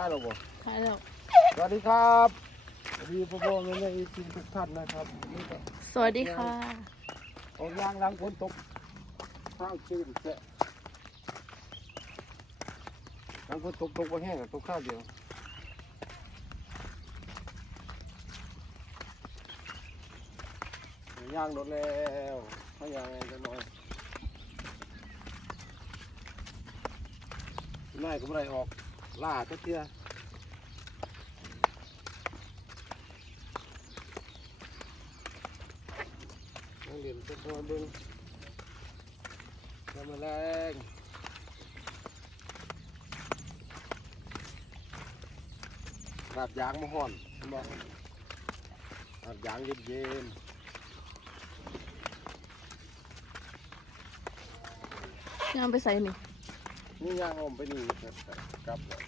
ต้องไปชอบใช่หรอบ่ใช่แล้ว สวัสดีครับสวัสดีพ่อพ่อแม่แม่อีทีทุกท่านนะครับนี่ก็สวัสดีค่ะ ออกยางล้างฝนตกข้าวชื้นแค่ล้างฝนตกตกมาแห้งอะตกข้าวเดียวยางโดนแล้วให้ยางไงจะน้อยไม่ก็ไม่ได้ออก ล่าก็เทียนั่งเรียนเป็นตัวเบึงทำมาแรงราดยางมาห่อนบอกราดยางเย็นเย็นงาไปใส่นี่ นี่ยางอมไปนี่ครับกลับแล้ว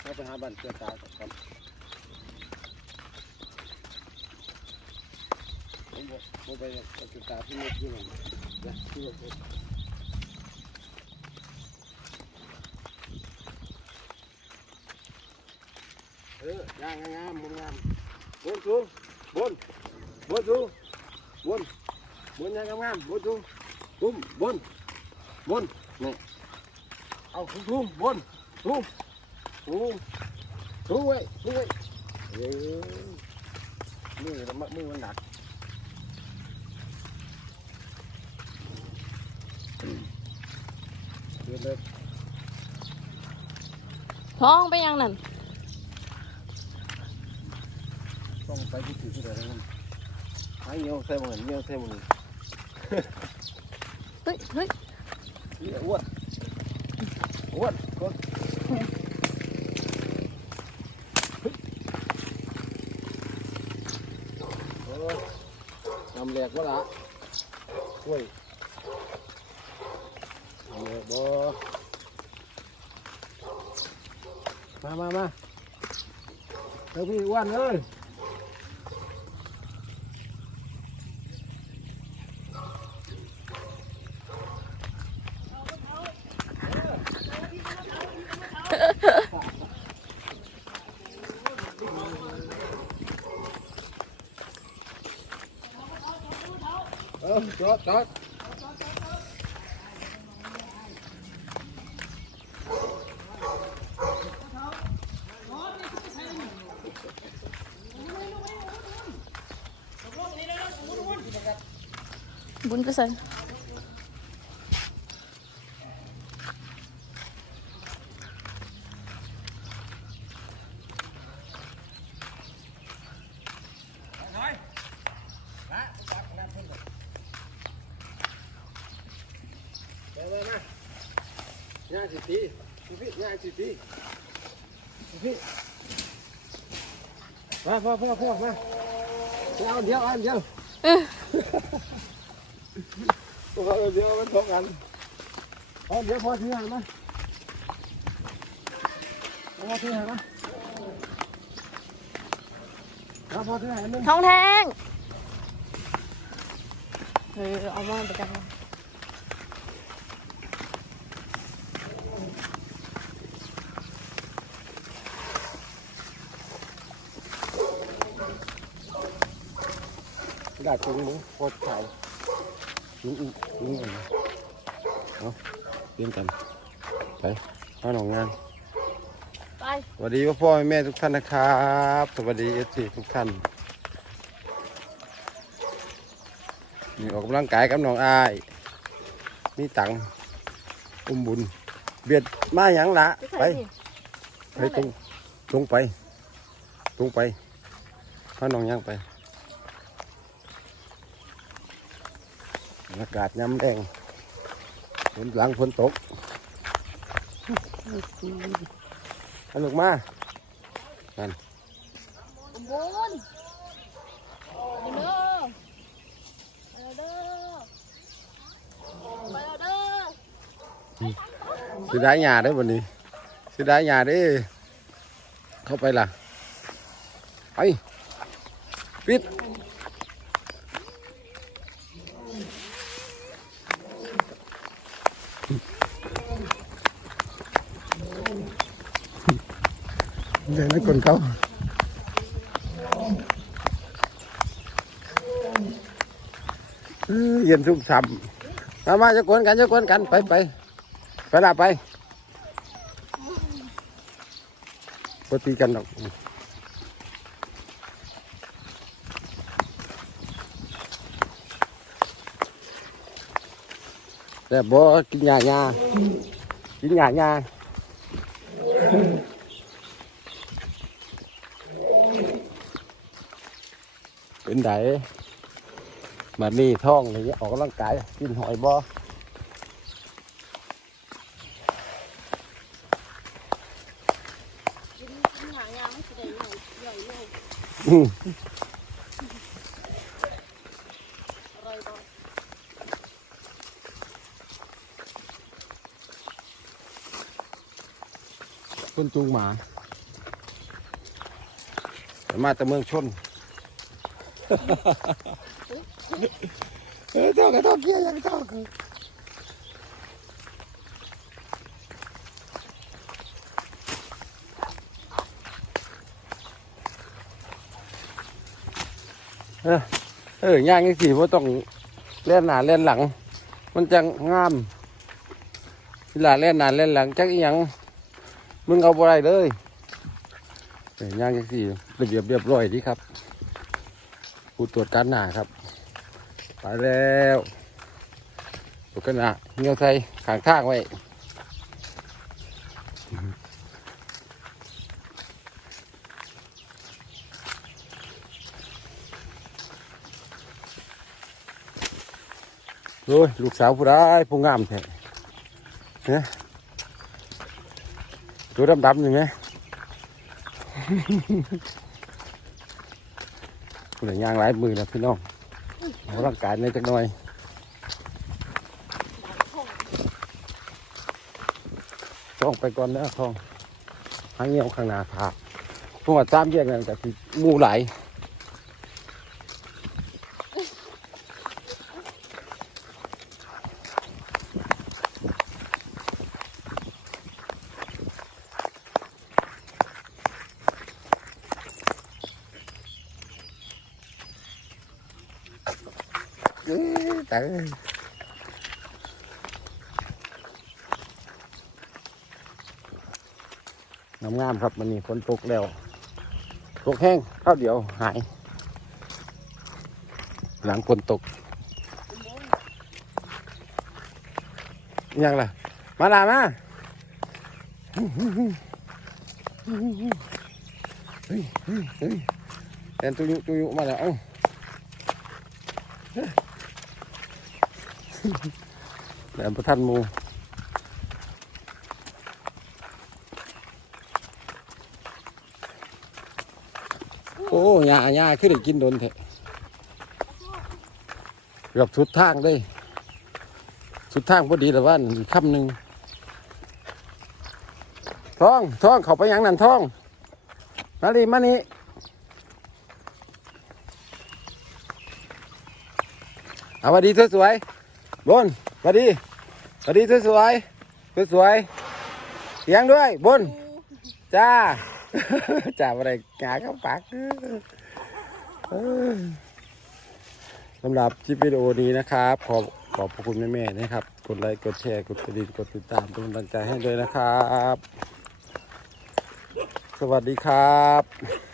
ให้ไปหาบ้านเสือตาครับผมบอกผมไปเสือตาที่นี่ที่นั่นนะที่ว่าผมเออย่างงามงามบนสูงบนบนสูงบนบนยังงามบนทุ่ง ทุ่มบนบนนี่เอาทุ่งทุ่งบนทุ่งทุ่งทุ่งไว้ทุ่งไว้เอ้ยมือมันมือมันหนักเดินเลยท้องไปยังนั่นต้องไปที่ถือที่ไหนนั่นหายเงี้ยวใส่หมันเงี้ยวใส่หมัน เฮ้ยเฮ้ยนี่อ้วนอ้วนคนโอ้ยนำแหลกวะละกล้วยนำแหลกบ่มามามาเดี๋ยวพี่อ้วนเอ้ย เออจอดจอดบุญไปใส่ เดี๋ยวเลยนะ ย่างสิทีพี่พี่ย่างสิทีพี่พี่มาพ่อพ่อพ่อมาเดี๋ยวเดี๋ยวอันเดียวเออตัวเดียวมันทงกันเอาเดี๋ยวพอทีหันมาพอทีหันมาเอาพอทีหันนึงท้องแทงเออเอามาไปกันได้ตรงนี้โคตรขาวลุงลุงลุงเอาเตรียมกันไปมาหนองงานไปสวัสดีพ่อพ่อแม่ทุกท่านนะครับ สวัสดีเอซีทุกท่านนี่ออกกำลังกายกับน้องอายมีตังอุ้มบุญเบียดมาอย่างละไปไปตรงตรงไปตรงไปพาน้องย่างไป อากาศย้ำแดงฝนหลังฝนตกเอาลูกมาบุญบุญไปเด้อไปเด้อไปเด้อสิได้หยาได้อวันนี้สิได้หยาได้อเข้าไปล่ะไปปิด เดี๋ยวนักคนเขาเอ้ยเย็นชุ่มฉ่ำมามาจะกวนกันจะกวนกันไปไปไปละไปปตีกันหรอกแต่บ่กินหญ้าหญ้ากินหญ้าหญ้า เป็นไดมานี่ท่องอะไรเงี้ยออกกำลังกายกินหอยบ่กินกินหางยางไม่สิได้ใหญ่ใหญ่เลยอื้ออร่อยบ่คนจูงหมาแต่มาแต่เมืองชน เออเจ้าก็ต้องเกี้ยยังเจ้าก็เออเออย่างยังสี่ว่าต้องเล่นหนาเล่นหลัง มันจังงามเวลาเล่นหนาเล่นหลังจักอีหยังมึงเอาอะไรเลยเอ้ยย่างยังสี่ระเบียบเรียบร้อยดีครับ ผู้ตรวจการหนาครับไปแล้วตรวจการหนาเงี้ยวใส่ขางทางไว้โอ้ยลูกสาวผู้ร้ายผู้งามแท้เนี่ยตัวดำๆอยู่ไหม คุณย่างหลายมือแล้วพี่น้องออกร่างกายในอยจักหน่อยต้องไปก่อนนะทองหางเงี้ยวข้างหน้าผาเพราะว่าจามแยกนั่นก็คืองูไหลาย เอ้ยแต่เอ้ยงามครับมันนี่ฝนตกแล้วตกแห้งข้าวเดียวหาย หลังฝนตกยังล่ะ มาลามาเฮ้ยเฮ้ยเฮ้ยแอนตุยุตุยุมาแล้วเอ้า แหลมประทันมูโอ้ยาหญ้าขึ้นได้กินโดนเถอะเกือบสุดทางเลย สุดทางพอดีแต่ว่าอีกคำหนึ่งท้องท้องเขาไปยังนั่นท้องมาลีมานี่เอาสวัสดีสวยๆ บนสวัสดีสวัสดีสวยสวยเสียงด้วย บน จ้า จ้าอะไรงาเข้าปากสำหรับคลิปวิดีโอนี้นะครับ ขอบขอบพระคุณแม่ๆนะครับ กดไลค์ กดแชร์ กดกระดิ่ง กดติดตามเป็นกำลังใจให้ด้วยนะครับ สวัสดีครับ